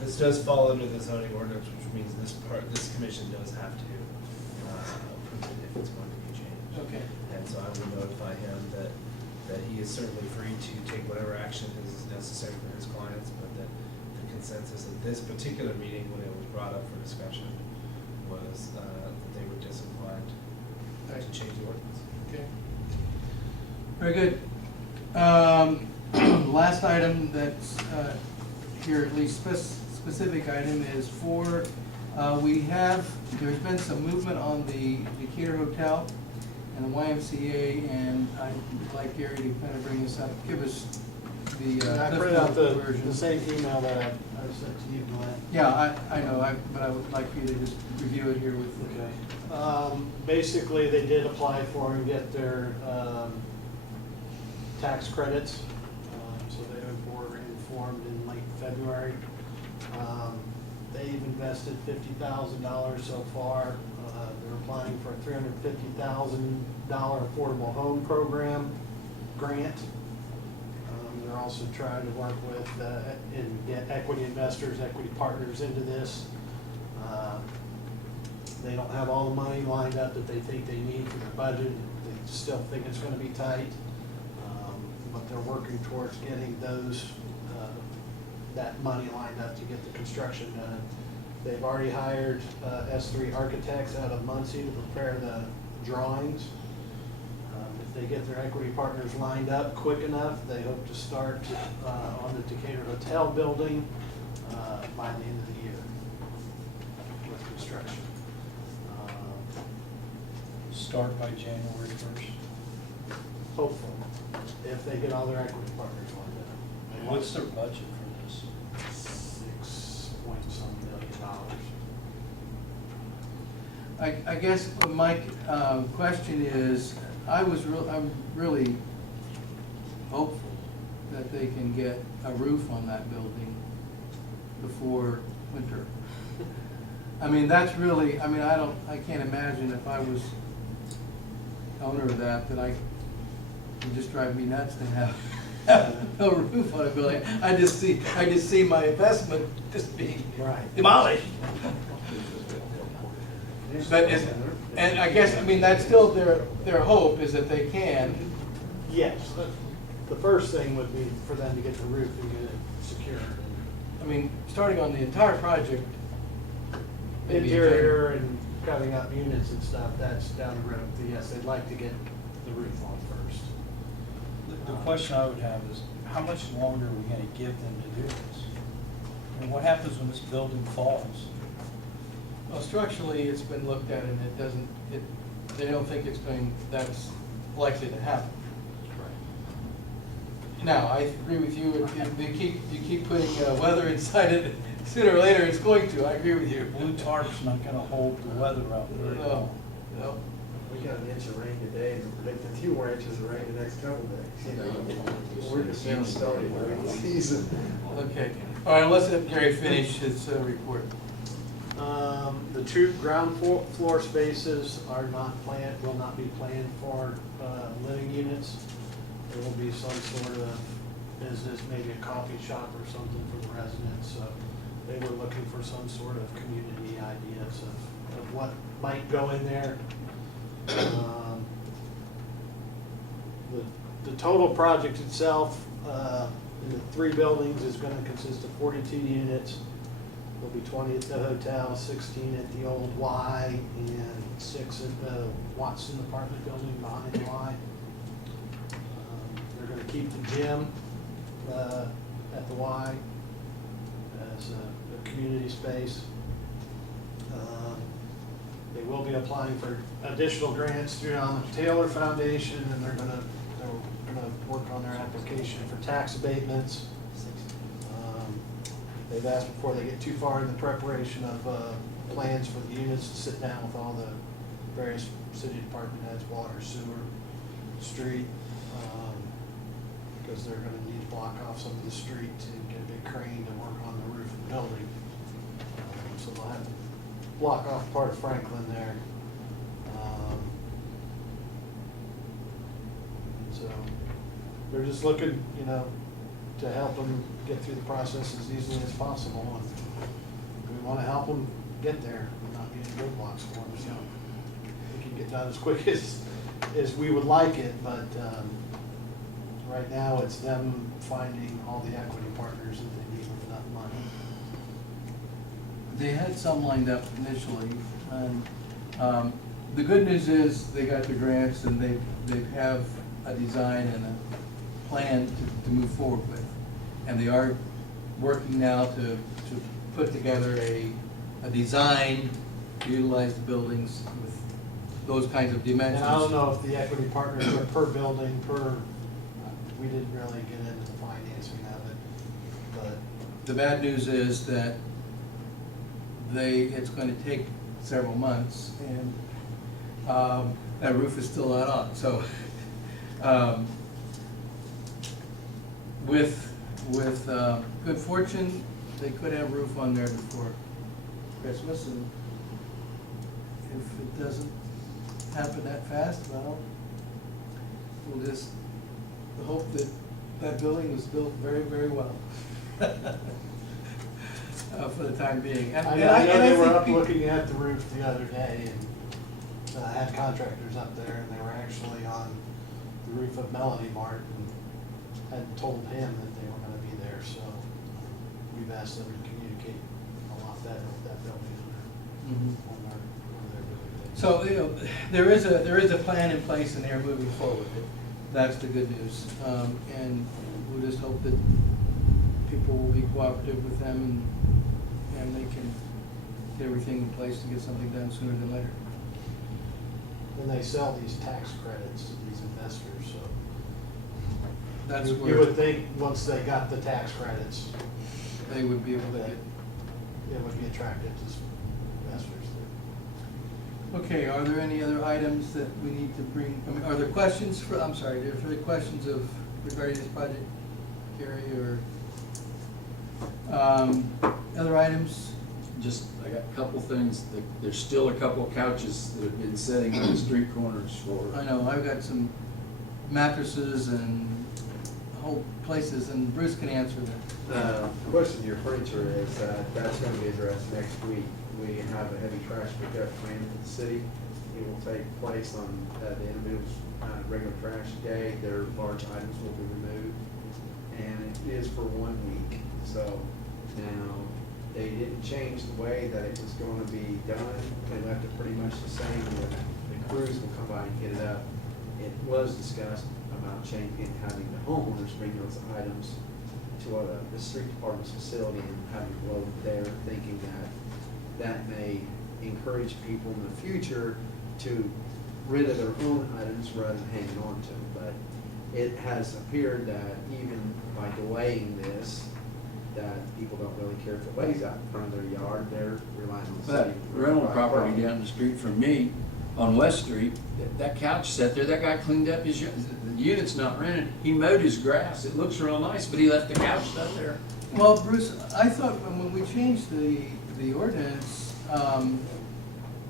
This does fall under the zoning ordinance, which means this commission does have to approve it if it's going to be changed. Okay. And so I will notify him that he is certainly free to take whatever action is necessary for his clients, but that the consensus at this particular meeting, when it was brought up for discussion, was that they were disinclined to change the ordinance. Okay. Very good. Last item that's here, at least specific item, is for, there's been some movement on the Decatur Hotel and the YMCA, and I'd like Gary to kind of bring this up, give us the I printed out the same email that I sent to you, Glenn. Yeah, I know, but I would like you to just review it here with. Okay. Basically, they did apply for and get their tax credits. So they were informed in late February. They've invested $50,000 so far. They're applying for a $350,000 affordable home program grant. They're also trying to work with and get equity investors, equity partners into this. They don't have all the money lined up that they think they need for their budget. They still think it's going to be tight, but they're working towards getting that money lined up to get the construction done. They've already hired S3 architects out of Muncie to prepare the drawings. If they get their equity partners lined up quick enough, they hope to start on the Decatur Hotel building by the end of the year with construction. Start by January 1st. Hopefully, if they get all their equity partners lined up. What's their budget for this? $6-point-some million. I guess my question is, I'm really hopeful that they can get a roof on that building before winter. I mean, that's really, I can't imagine if I was owner of that it would just drive me nuts to have no roof on a building. I just see my investment just being demolished. But and I guess, that's still their hope, is that they can. Yes, the first thing would be for them to get the roof and get it secured. Starting on the entire project, maybe Interior and cutting up units and stuff, that's down the road. But yes, they'd like to get the roof on first. The question I would have is, how much longer are we going to give them to do this? What happens when this building falls? Well, structurally, it's been looked at, and they don't think that's likely to happen. Now, I agree with you, you keep putting weather inside it, sooner or later it's going to, I agree with you. Blue tarp's not going to hold the weather out there. No. We got an inch of rain today, and we're predicting a few more inches of rain the next couple days. We're just now starting the rainy season. Okay, all right, let's let Gary finish his report. The two ground floor spaces are not planned, will not be planned for living units. There will be some sort of business, maybe a coffee shop or something for the residents. So they were looking for some sort of community ideas of what might go in there. The total project itself in the three buildings is going to consist of 42 units. There'll be 20 at the hotel, 16 at the old Y, and 6 at the Watson apartment building behind the Y. They're going to keep the gym at the Y as a community space. They will be applying for additional grants through the Taylor Foundation, and they're going to work on their application for tax abatements. They've asked before they get too far in the preparation of plans for the units to sit down with all the various city department heads, water, sewer, street, because they're going to need to block off some of the street to get a big crane to work on the roof of the building. So they'll have to block off part of Franklin there. So they're just looking, to help them get through the process as easily as possible, and we wanna help them get there, and not be any roadblocks for them, so we can get done as quick as we would like it, but, right now, it's them finding all the equity partners that they need with enough money. They had some lined up initially, and the good news is they got the grants and they have a design and a plan to move forward with. And they are working now to put together a design to utilize the buildings with those kinds of And dimensions. I don't know if the equity partners are per building, we didn't really get into the financing of it, but The bad news is that it's going to take several months, and that roof is still not on. So with good fortune, they could have roof on there before Christmas, and if it doesn't happen that fast, well, we'll just hope that that building was built very, very well. For the time being. I know they were up looking at the roof the other day, and had contractors up there, and they were actually on the roof of Melody Mart, and had told him that they were gonna be there, so we've asked them to communicate a lot better with that building Mhm. on their building. So, there is a plan in place, and they're moving forward. That's the good news. And we'll just hope that people will be cooperative with them, and they can get everything in place to get something done sooner than later. And they sell these tax credits to these investors, so That's you where would think, once they got the tax credits, they would be able to that get. it would be attractive to investors. Okay, are there any other items that we need to bring, I mean, are there questions are there questions regarding this project, Gary, or, other items? Just, I got a couple things, there's still a couple of couches that have been sitting on the street corners for. I know, I've got some mattresses and whole places, and Bruce can answer that. The question to your furniture is, that's gonna be addressed next week. We have a heavy trash pickup planned for the city. It will take place on the individual's regular trash day. Their large items will be removed. And it is for 1 week. So now, they didn't change the way that it was gonna be done. They left it pretty much the same. The crews will come by and get it up. It was discussed about changing, having the homeowners bring those items to the street department's facility and having it loaded there, thinking that may encourage people in the future to rid of their own items rather than hanging on to them. But it has appeared that even by delaying this, that people don't really care if it lays out in front of their yard, they're relying on the That city. rental property down the street from me on West Street, that couch sat there, that guy cleaned up his, the unit's not rented, he mowed his grass, it looks real nice, but he left the couch out there. Well, Bruce, I thought when we changed the ordinance,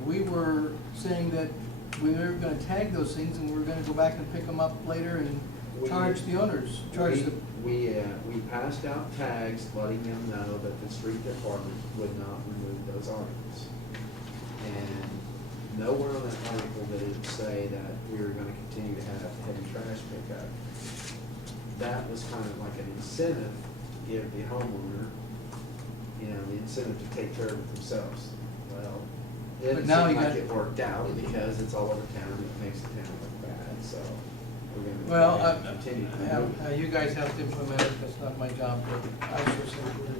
we were saying that we were gonna tag those things, and we were gonna go back and pick them up later and charge the owners, We passed out tags letting them know that the street department would not remove those articles. And nowhere on that article did it say that we were gonna continue to have heavy trash pickup. That was kind of like an incentive to give the homeowner, the incentive to take care of it themselves. Well, it But didn't now seem you like got- it worked out because it's all over town, it makes the town look bad, so we're gonna. Well, continue to remove it. you guys have to implement it, that's not my job, but I sure support it.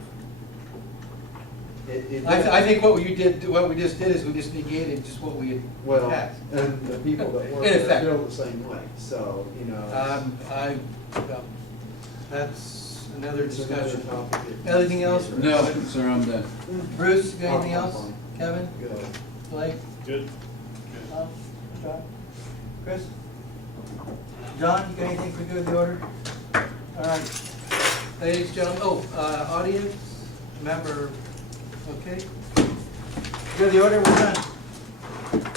I think what we just did is we just negated just what we had Well, passed. and the people that work In there effect. feel the same way, so, Well, that's another it's another discussion. topic. Anything else? No, sir, I'm done. Bruce, you got anything I'm else? fine. Kevin? Good. Blake? Good. John? Chris? John, you got anything for good of the order? All right. Ladies and gentlemen, audience, member, okay? Good of the order, we're done.